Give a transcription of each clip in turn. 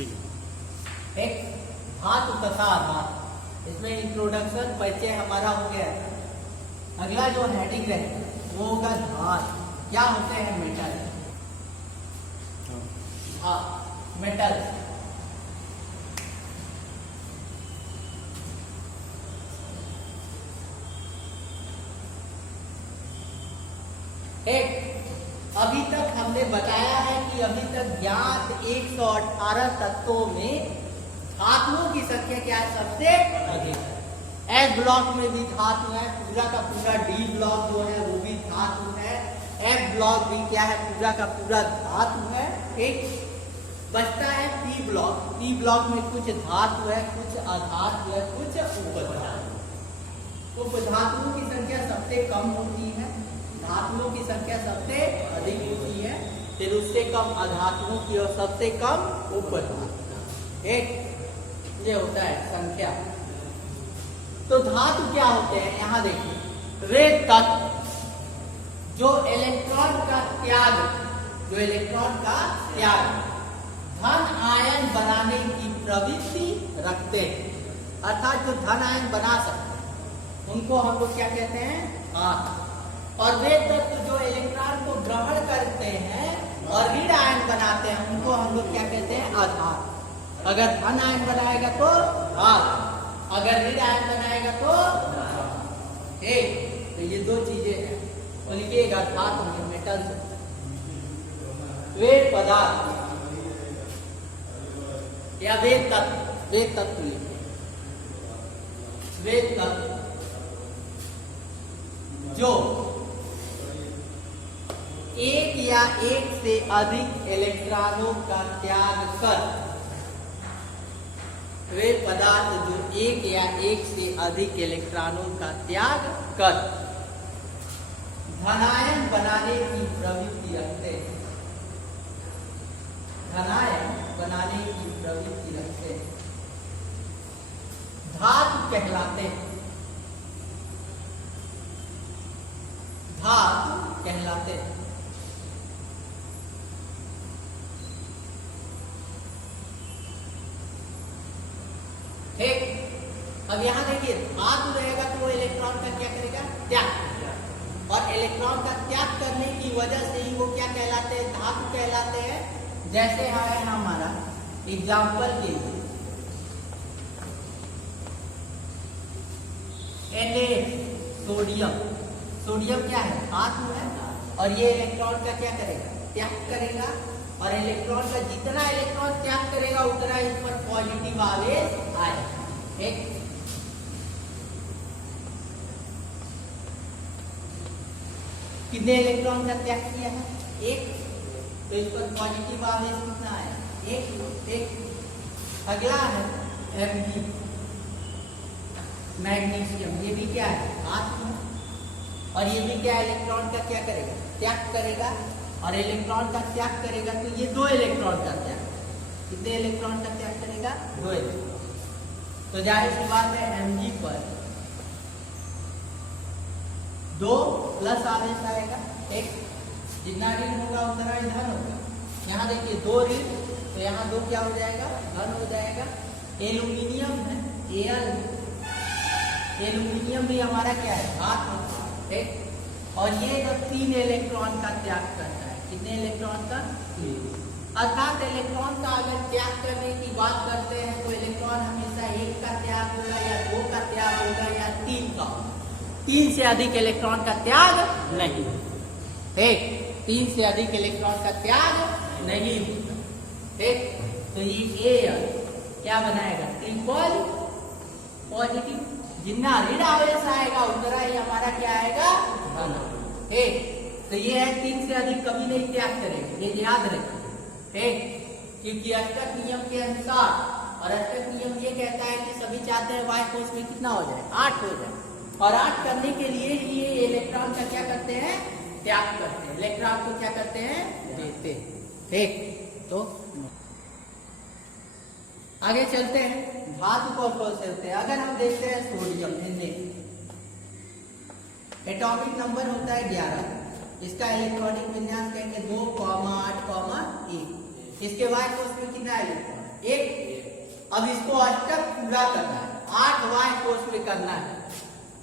ठीक है। एक धातु तथा आधार, इसमें इंट्रोडक्शन परिचय हमारा हो गया है। अगला जो हेडिंग रहेगा वो होगा धातु। क्या होते हैं? मेटल। हाँ, मेटल। एक अभी तक हमने बताया है कि अभी तक ज्ञात 118 तत्वों में धातुओं की संख्या क्या है? सबसे अधिक है। एस ब्लॉक में भी धातु है, पूरा का पूरा डी ब्लॉक जो है वो भी धातु है। एफ ब्लॉक भी क्या है? पूरा का पूरा धातु है। एक बचता है पी ब्लॉक। पी ब्लॉक में कुछ धातु है, कुछ अधातु है, कुछ उपधातु। उपधातुओं की संख्या सबसे कम होती है, धातुओं की संख्या सबसे अधिक होती है, फिर उससे कम अधातुओं की और सबसे कम उपधातु। एक ये होता है संख्या। तो धातु क्या होते हैं? यहां देखिए, वे तत्व जो इलेक्ट्रॉन का त्याग, धन आयन बनाने की प्रवृत्ति रखते हैं, अर्थात जो धन आयन बना सकते हैं उनको हम लोग क्या कहते हैं? धातु। और वे तत्व जो इलेक्ट्रॉन को ग्रहण करते हैं और ऋण आयन बनाते हैं उनको हम लोग क्या कहते हैं? अधातु। अगर धन आयन बनाएगा तो धातु, अगर ऋण आयन बनाएगा तो एक। तो ये दो चीजें हैं, तो लिखिएगा धातु में मेटल। वे पदार्थ या वे तत्व लिखिए। वे तत्व जो एक या एक से अधिक इलेक्ट्रॉनों का त्याग कर, वे पदार्थ जो एक या एक से अधिक इलेक्ट्रॉनों का त्याग कर धनायन बनाने की प्रवृत्ति रखते हैं, धनायन बनाने की प्रवृत्ति रखते हैं, धातु कहलाते हैं। धातु कहलाते हैं। ठीक। अब यहां देखिए, धातु रहेगा तो वो इलेक्ट्रॉन का क्या करेगा? त्याग। और इलेक्ट्रॉन का त्याग करने की वजह से ही वो क्या कहलाते हैं? धातु कहलाते हैं। जैसे है हमारा एग्जाम्पल के लिए सोडियम। सोडियम क्या है? धातु है, और ये इलेक्ट्रॉन का क्या करेगा? त्याग करेगा। और इलेक्ट्रॉन का जितना इलेक्ट्रॉन त्याग करेगा उतना इस पर पॉजिटिव आवेश आएगा। ठीक। कितने इलेक्ट्रॉन का त्याग किया है? एक। तो इस पर पॉजिटिव आवेश कितना है? एक। अगला है Mg, मैग्नीशियम। ये भी क्या है? धातु है, और ये भी क्या इलेक्ट्रॉन का क्या करेगा? त्याग करेगा। और इलेक्ट्रॉन का त्याग करेगा तो ये दो इलेक्ट्रॉन का त्याग। कितने इलेक्ट्रॉन का त्याग करेगा? दो इलेक्ट्रॉन। तो जाहिर सी बात है Mg पर 2 प्लस आवेश आएगा। एक जितना ऋण होगा उतना ही धन होगा। यहाँ देखिए 2 ऋण, तो यहाँ 2 क्या हो जाएगा? धन हो जाएगा। एल्यूमिनियम है, Al, एल्यूमिनियम भी हमारा क्या है? धातु। ठीक। और ये जब 3 इलेक्ट्रॉन का त्याग करता है, कितने इलेक्ट्रॉन का? 3। अर्थात इलेक्ट्रॉन का अगर त्याग करने की बात करते हैं तो इलेक्ट्रॉन हमेशा 1 का त्याग होगा या 2 का त्याग होगा या 3 का। 3 से अधिक इलेक्ट्रॉन का त्याग नहीं। ठीक। 3 से अधिक इलेक्ट्रॉन का त्याग नहीं होता। ठीक। तो ये Al क्या बनाएगा? Triple positive. जितना ऋण आवेश आएगा उतना ही हमारा क्या आएगा? धन। ठीक। तो ये है 3 से अधिक कभी नहीं त्याग करेंगे, ये याद रखें। ठीक। क्योंकि अष्टक नियम के अनुसार, और अष्टक नियम ये कहता है कि सभी चाहते हैं वाई कोश में कितना हो जाए? 8 हो जाए। और 8 करने के लिए ये इलेक्ट्रॉन का क्या करते हैं? त्याग करते हैं। इलेक्ट्रॉन को क्या करते हैं? देते हैं। ठीक। तो आगे चलते हैं, धातु कौन कौन से होते हैं? अगर हम देखते हैं सोडियम, एटॉमिक नंबर होता है 11। इसका इलेक्ट्रॉनिक विन्यास कहेंगे 2,8,1। इसके बाद तो उसमें कितना इलेक्ट्रॉन? एक। अब इसको अष्टक पूरा करना है, 8 y कोष में करना है।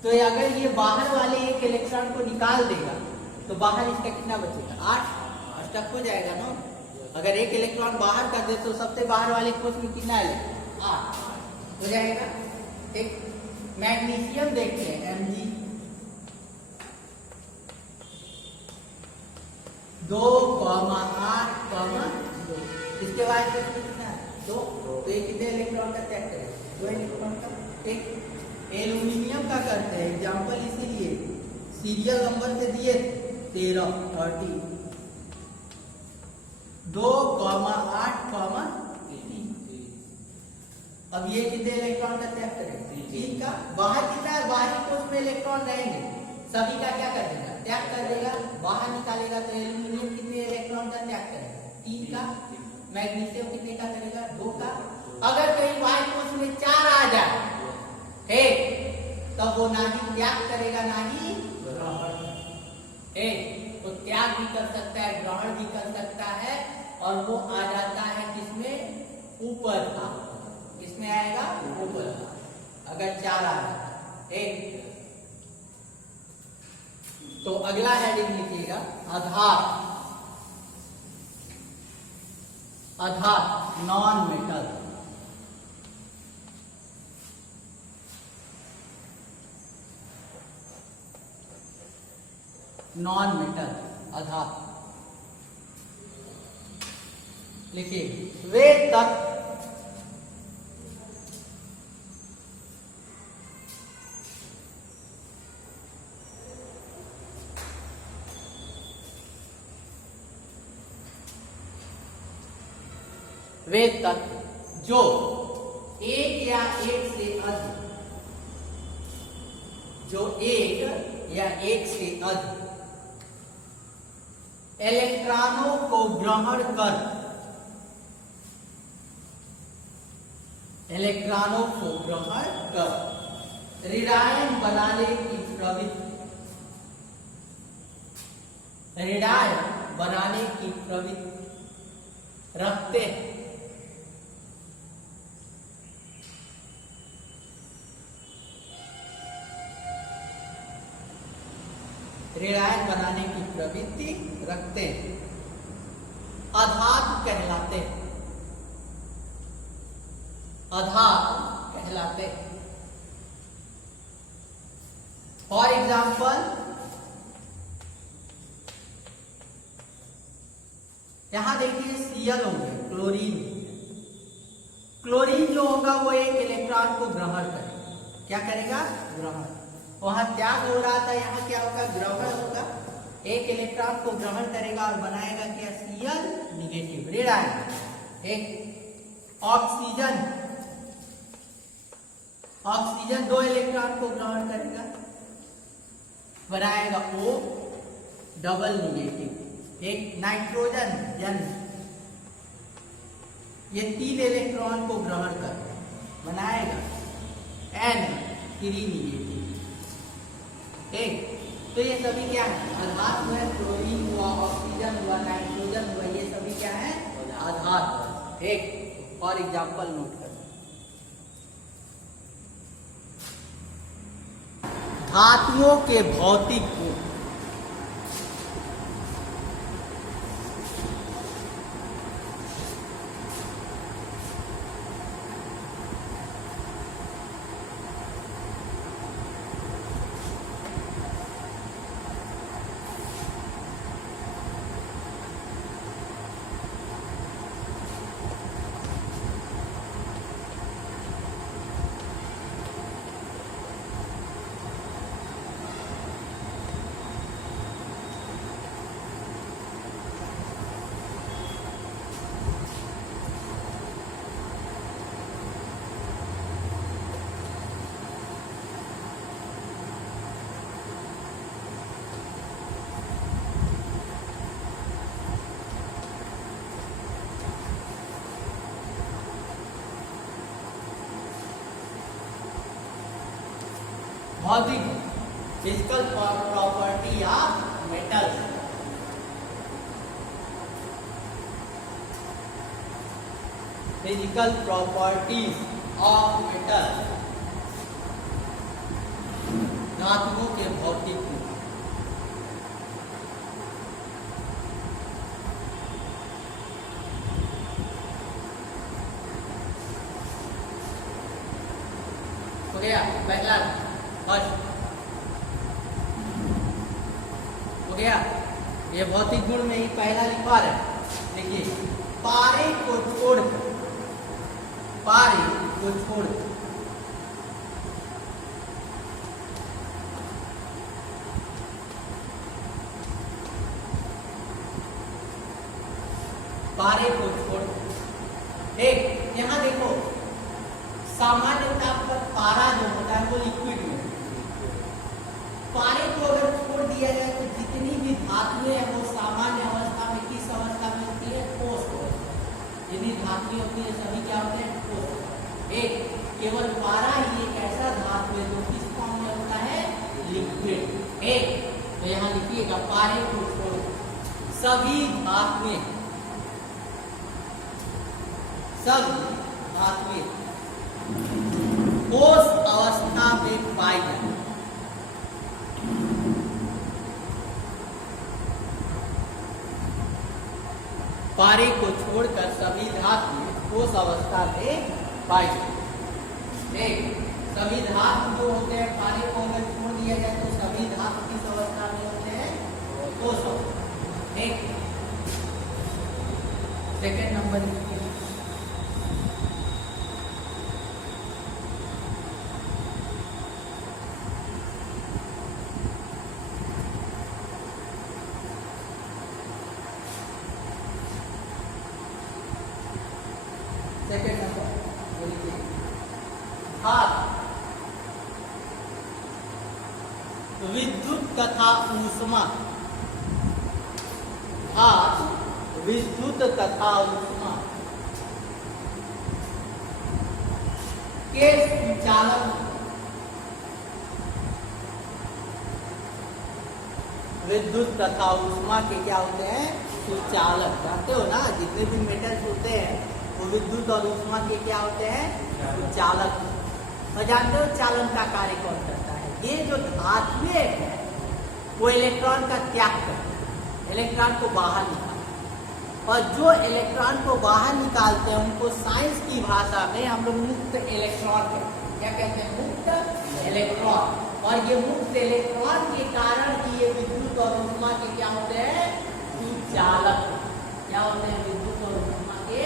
तो अगर ये बाहर वाले एक इलेक्ट्रॉन को निकाल देगा तो बाहर इसका कितना बचेगा? 8 अष्टक हो जाएगा ना। अगर एक इलेक्ट्रॉन बाहर कर दे तो सबसे बाहर वाले कोष में कितना है? 8 हो जाएगा। ठीक, मैग्नीशियम देखते हैं, Mg 2,8, 2। इसके बाद कितना है? 2। तो ये कितने इलेक्ट्रॉन का त्याग करेगा? 2 इलेक्ट्रॉन का। ठीक, एल्यूमिनियम का करते हैं एग्जाम्पल, इसीलिए सीरियल नंबर से दिए 13, 30, 2,8, 3। अब ये कितने इलेक्ट्रॉन का त्याग करेगा? 3 का। बाहर कितना है? बाहरी कोष में इलेक्ट्रॉन रहेंगे, सभी का क्या कर देगा? त्याग कर देगा। बाहर निकालेगा तो एल्यूमिनियम कितने इलेक्ट्रॉन का त्याग करेगा? 3 का। मैग्नीशियम कितने का करेगा? 2 का। अगर कहीं बाहर कोष में 4 आ जाए, तब वो ना ही त्याग करेगा ना ही ग्रहण। तो त्याग भी कर सकता है, ग्रहण भी कर सकता है, और वो आ जाता है किसमें? ऊपर का। किसमें आएगा? ऊपर का। अगर 4 आ जाता है। तो अगला हेडिंग लिखिएगा आधार। आधार नॉन मेटल। नॉन मेटल आधार लिखिए। वे तत्व वे तत्व जो एक या एक से अधिक, जो एक या एक से अधिक इलेक्ट्रॉनों को ग्रहण कर, इलेक्ट्रॉनों को ग्रहण कर ऋणायन बनाने की प्रवृत्ति, ऋणायन बनाने की प्रवृत्ति रखते हैं। ऋणायन बनाने की प्रवृत्ति रखते हैं, अधातु कहलाते हैं। अधातु कहलाते हैं। फॉर एग्जाम्पल, यहां देखिए Cl होंगे, क्लोरीन। क्लोरीन जो होगा वो एक इलेक्ट्रॉन को ग्रहण करेगा। क्या करेगा? ग्रहण। वहां त्याग हो रहा था, यहाँ क्या होगा? ग्रहण होगा। एक इलेक्ट्रॉन को ग्रहण करेगा और बनाएगा क्या? Cl निगेटिव, ऋणायन। एक ऑक्सीजन, ऑक्सीजन 2 इलेक्ट्रॉन को ग्रहण करेगा, बनाएगा O डबल निगेटिव। एक नाइट्रोजन N, ये 3 इलेक्ट्रॉन को ग्रहण कर बनाएगा N 3 निगेटिव। ठीक, तो ये सभी क्या है? आधार हुआ, क्लोरीन हुआ, ऑक्सीजन हुआ, नाइट्रोजन हुआ, ये सभी क्या है? आधार। ठीक, फॉर एग्जाम्पल नोट कर, धातुओं के भौतिक गुण। भौतिक physical property of metals. Physical properties of metal, धातुओं के भौतिक गुण। हो गया पहला फर्स्ट, हो गया। ये भौतिक गुण में ही पहला लिखवा रहे। देखिए, पारे को छोड़कर, पारे को छोड़कर पारे को छोड़कर एक, यहां देखो सामान्यतः पर पारा जो होता है वो लिक्विड में, पारे को अगर छोड़ दिया जाए तो जितनी भी धातुएं हैं वो सामान्य अवस्था में किस अवस्था में होती है? ठोस अवस्था। यदि धातुएं होती है सभी क्या होते हैं? ठोस। एक केवल पारा ही एक ऐसा धातु है जो किस फॉर्म में होता है? लिक्विड। एक तो यहाँ लिखिएगा, पारे को छोड़ सभी धातुएं, सभी धातुएं ठोस अवस्था में पाई जाती है। पारे को छोड़कर सभी धातुएं ठोस अवस्था में पाई जाती है। सभी धातु जो होते हैं पारे को अगर छोड़ दिया जाए तो सभी धातु किस अवस्था में होते हैं? ठोस अवस्था। एक सेकेंड नंबर, सेकेंड नंबर बोलिए, धातु विद्युत तथा ऊष्मा, धातु विद्युत तथा ऊष्मा के संचालन, विद्युत तथा ऊष्मा के क्या होते हैं? सुचालक। जानते हो ना, जितने भी मेटल्स होते हैं वो विद्युत और ऊष्मा के क्या होते हैं? चालक। और जानते हो चालन का कार्य कौन करता है? ये जो धातुएं हैं वो इलेक्ट्रॉन का त्याग करते हैं, इलेक्ट्रॉन को बाहर निकालते हैं। और जो इलेक्ट्रॉन को बाहर निकालते हैं उनको साइंस की भाषा में हम लोग मुक्त इलेक्ट्रॉन कहते हैं। क्या कहते हैं? मुक्त इलेक्ट्रॉन। और ये मुक्त इलेक्ट्रॉन के कारण ही ये विद्युत और ऊष्मा के क्या होते हैं? सुचालक। क्या होते हैं? विद्युत और ऊष्मा के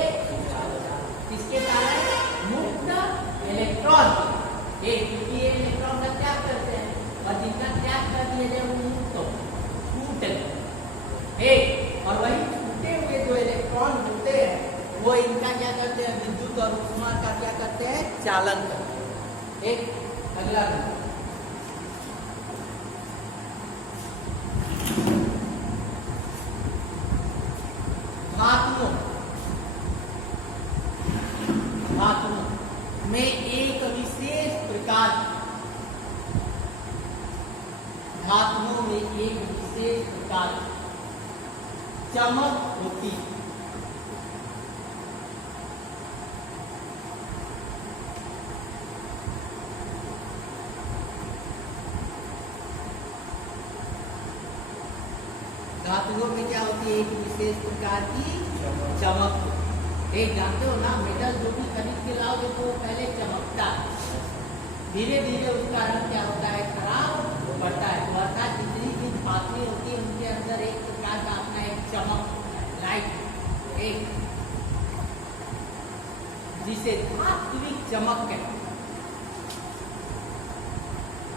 किसके कारण? मुक्त इलेक्ट्रॉन। एक, क्योंकि ये इलेक्ट्रॉन का त्याग करते हैं और जिनका त्याग कर दिया जाए वो मुक्त छूट। एक, और वही छूटे हुए जो इलेक्ट्रॉन होते हैं वो इनका क्या करते हैं? विद्युत और ऊष्मा का क्या करते हैं? चालन करते हैं। एक, अगला धातुओं, धातुओं में एक विशेष प्रकार, धातुओं में एक विशेष प्रकार चमक होती है। धातुओं में क्या होती है? एक विशेष प्रकार की चमक। एक जानते हो ना, मेटल जो भी खरीद के लाओगे तो पहले चमकता है, धीरे धीरे उसका रंग क्या होता है? खराब पड़ता है। तो अर्थात जितनी भी धातुएं होती है उनके अंदर एक प्रकार का अपना एक चमक, लाइट, एक जिसे धात्विक चमक कहते हैं,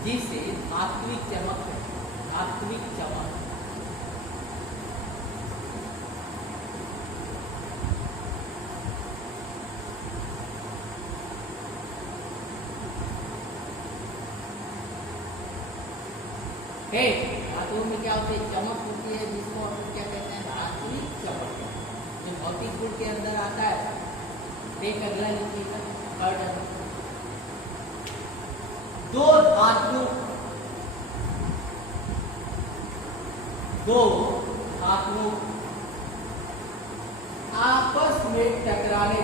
जिसे धात्विक चमक कहते हैं। धात्विक चमक धातुओं में क्या होती है? चमक होती है, जिसको हम लोग क्या कहते हैं? धात्विक चमक। जो भौतिक गुण के अंदर आता है, एक अगला लिखिएगा, थर्ड। दो धातुओं आपस में टकराने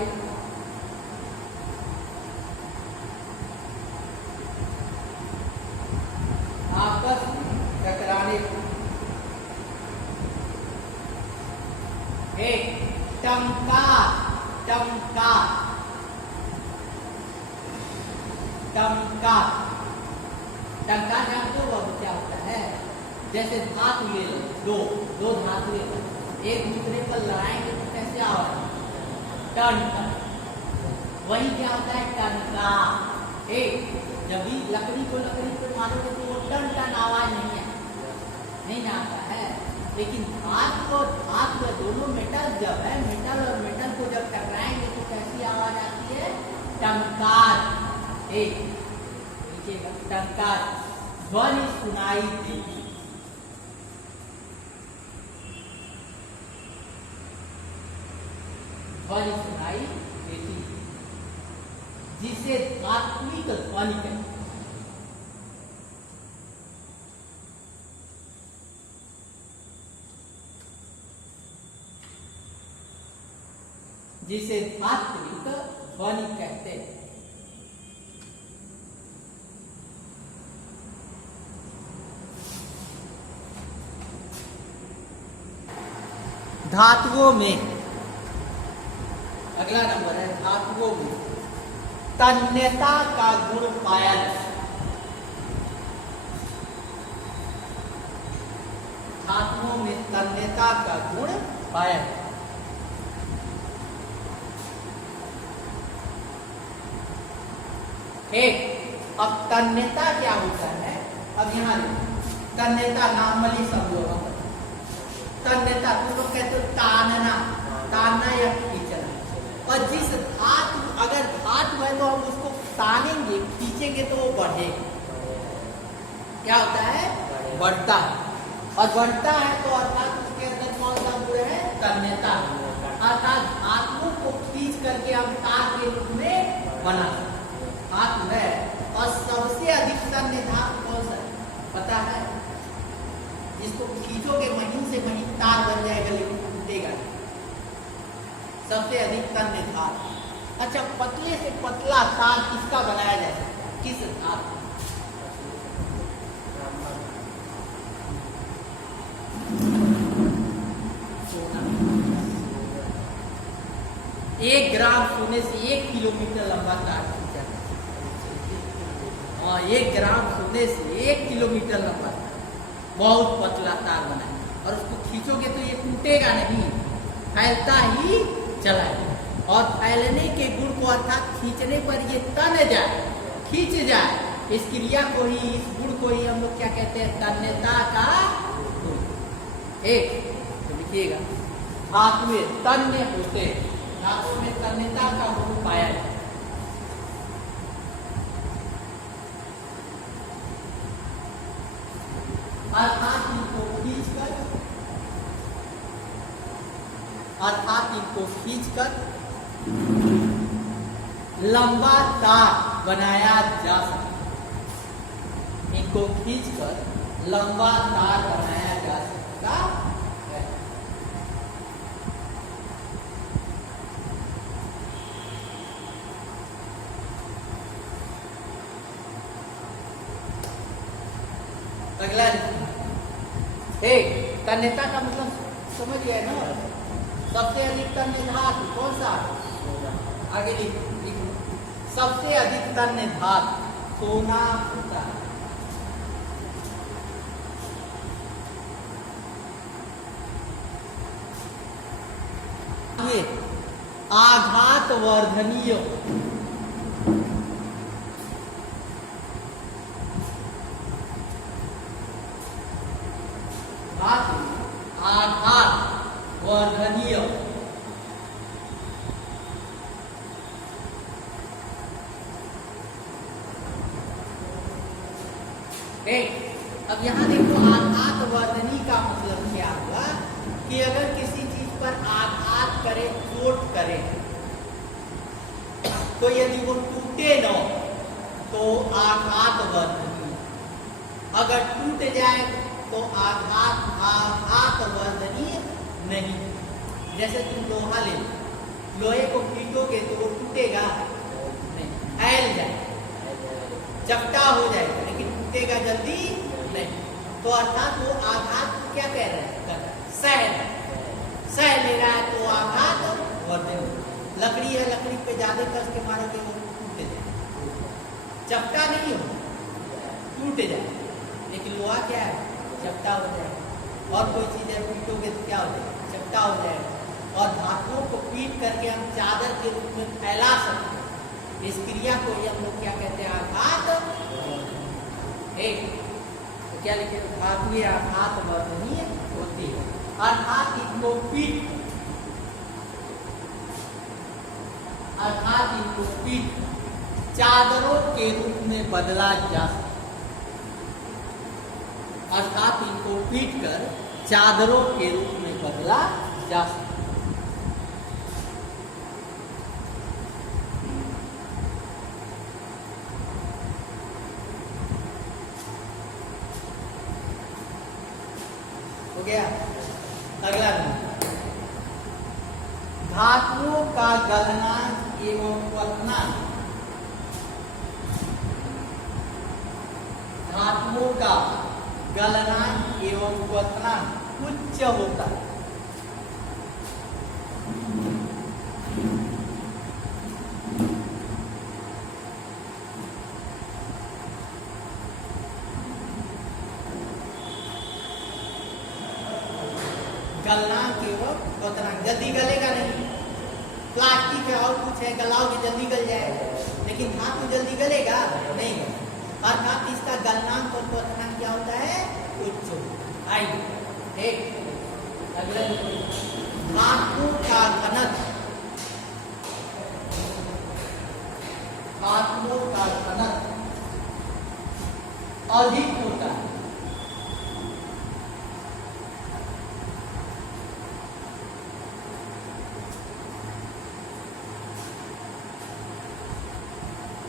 एक टंकार, टंकार, टंकार, टंकार जानते हो अब क्या होता है? जैसे धातु ले लो, दो धातु ले लो, एक दूसरे पर लड़ाएंगे तो कैसे आवाज? टन टन। वही क्या होता है? टंकार। एक जब भी लकड़ी को लकड़ी पर मारोगे तो वो टन टन आवाज नहीं आता है। लेकिन धातु और धातु दोनों मेटल जब है, मेटल और मेटल को जब टकराएंगे तो कैसी आवाज आती है? टंकार। एक टंकार, ध्वनि सुनाई देती, ध्वनि सुनाई देती, जिसे धात्विक ध्वनि कहते हैं। जिसे धात्विक ध्वनि कहते हैं। धातुओं में अगला नंबर है, धातुओं में तन्यता का गुण पाया जाता है। धातुओं में तन्यता का गुण पाया जाता है। एक अब तन्यता क्या होता है? अब यहाँ तन्यता नॉर्मली सब लोग तन्यता तुम लोग कहते हो तानना, तानना या खींचना। और जिस धातु अगर धातु है तो हम उसको तानेंगे, खींचेंगे तो वो बढ़ेगा। क्या होता है? बढ़ता है। और बढ़ता है तो अर्थात उसके अंदर कौन सा गुण है? तन्यता। अर्थात धातु को खींच करके हम तार के रूप में बना धातु है। और सबसे अधिक तन्य धातु कौन सा है पता है? जिसको खींचोगे महीन से महीन तार बन जाएगा लेकिन टूटेगा। सबसे अधिक तन्य धातु। अच्छा, पतले से पतला तार किसका बनाया जा सकता है? किस धातु? 1 ग्राम सोने से 1 किलोमीटर लंबा तार खींचा। हाँ, 1 ग्राम सोने से 1 किलोमीटर लंबा तार, बहुत पतला तार बनाए और उसको खींचोगे तो ये टूटेगा नहीं, फैलता ही चला जाए। और फैलने के गुण को अर्थात खींचने पर ये तन जाए, खींच जाए, इस क्रिया को ही, इस गुण को ही हम लोग क्या कहते हैं? तन्यता का गुण। एक तो लिखिएगा, धातु में तन्य होते, धातु में तन्यता का गुण पाया जाए। अर्थात इनको खींचकर लंबा तार बनाया जा सकता। इनको खींचकर लंबा तार बनाया जा सकता है। अगला एक तन्यता का मतलब समझ गए ना? सबसे अधिक तन्य धातु कौन सा? आगे लिखो, सबसे अधिक तन्य धातु सोना होता है। ये आघात वर्धनीय, आघात वर्धनीय, अब यहाँ देखो आघात वर्धनी का मतलब क्या हुआ कि अगर किसी चीज पर आघात करे, चोट करे, तो यदि वो टूटे न तो आघात वर्धनी, अगर टूट जाए तो आघात वर्धनी नहीं। जैसे तुम लोहा ले, लोहे को पीटोगे तो वो टूटेगा नहीं, फैल जाए, चपटा हो जाएगा, लेकिन टूटेगा जल्दी नहीं। तो अर्थात वो आघात क्या कह रहे हैं? सह ले रहा है तो और लकड़ी है, लकड़ी पे ज्यादा कस के मारोगे वो टूट जाए, चपटा नहीं हो, टूट जाए। लेकिन लोहा क्या है, चपटा हो जाए। और कोई चीज है पीटोगे तो क्या हो जाए, चपटा हो जाएगा। और धातुओं को पीट करके हम चादर के रूप में फैला सकते हैं। इस क्रिया को हम लोग क्या कहते हैं, आघात। एक तो क्या लिखे, धातु आघात वर्धनीय होती है, अर्थात इनको पीट, अर्थात इनको पीट चादरों के रूप में बदला जा सकता, अर्थात इनको पीट कर चादरों के रूप में बदला जा सकता। हो गया। अगला धातुओं का गलनांक एवं क्वथनांक, धातुओं का गलनांक एवं क्वथनांक उच्च होता है। गलनांक एवं क्वथनांक, जल्दी गलेगा नहीं। प्लास्टिक है और कुछ है, गलाओगे जल्दी गल जाएगा, लेकिन धातु जल्दी गलेगा नहीं। अर्थात इसका गलनांक और क्वथनांक क्या होता है, उच्च। आइए एक अगले, धातु का घनत्व, धातुओं का घनत्व अधिक होता है।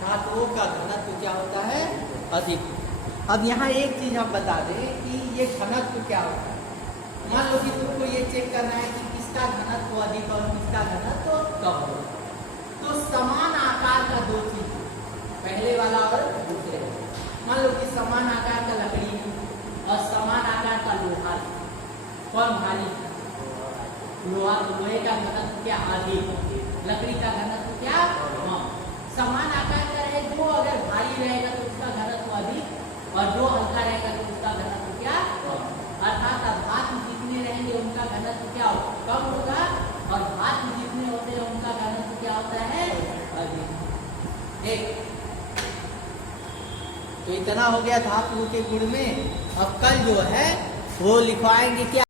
धातुओं का घनत्व क्या होता है, अधिक। अब यहाँ एक चीज हम बता दें कि ये घनत्व क्या होता है। मान लो कि तुमको ये चेक करना है कि किसका घनत्व अधिक और किसका घनत्व कम हो, तो समान आकार का दो चीज, पहले वाला और दूसरे वाला। मान लो कि समान आकार का लकड़ी और समान आकार का लोहा, कौन भारी, लोहा। लोहे का घनत्व क्या, अधिक। लकड़ी का घनत्व क्या, कम। समान आकार का रहे, जो अगर भारी रहेगा तो उसका घनत्व अधिक, और जो हल्का रहेगा तो उसका घनत्व क्या, कम। अर्थात धातु जितने रहेंगे उनका घनत्व क्या होगा, कम होगा, और धातु जितने होते हैं उनका घनत्व क्या होता है, अधिक। एक तो इतना हो गया धातु के गुण में। अब कल जो है वो लिखवाएंगे क्या,